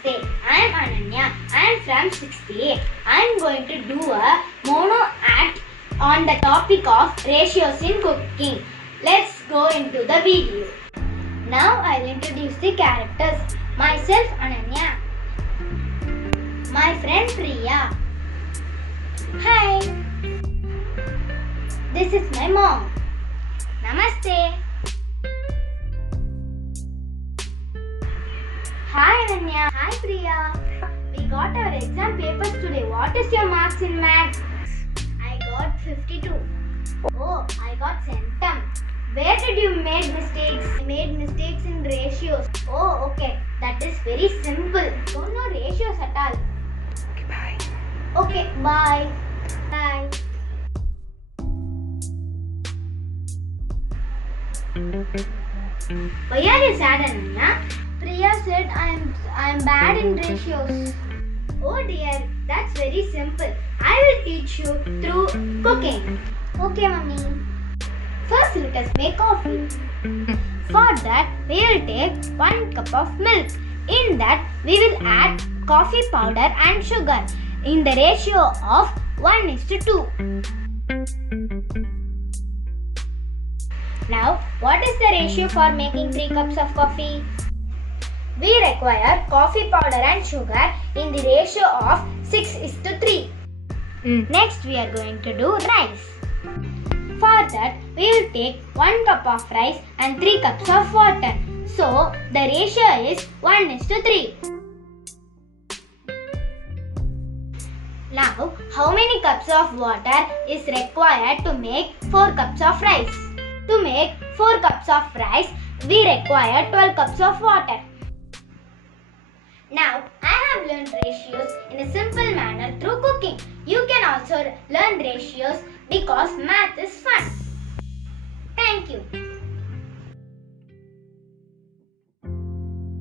Namaste. I am Ananya. I am from 6th A. I am going to do a mono act on the topic of ratios in cooking. Let's go into the video. Now I will introduce the characters. Myself Ananya. My friend Priya. Hi. This is my mom. Namaste. Hi Ananya. Hi Priya. We got our exam papers today. What is your marks in maths? I got 52. Oh, I got centum. Where did you make mistakes? I made mistakes in ratios. Oh, okay. That is very simple. Don't know ratios at all. Okay, bye. Okay, bye. Bye. Why are you sad, Ananya? Priya said I am bad in ratios. Oh dear, that's very simple. I will teach you through cooking. Okay, mummy. First, let us make coffee. For that, we will take 1 cup of milk. In that, we will add coffee powder and sugar in the ratio of 1:2. Now, what is the ratio for making 3 cups of coffee? We require coffee powder and sugar in the ratio of 6:3. Next, we are going to do rice. For that, we will take 1 cup of rice and 3 cups of water. So, the ratio is 1:3. Now, how many cups of water is required to make 4 cups of rice? To make 4 cups of rice, we require 12 cups of water. Now, I have learned ratios in a simple manner through cooking. You can also learn ratios because math is fun. Thank you.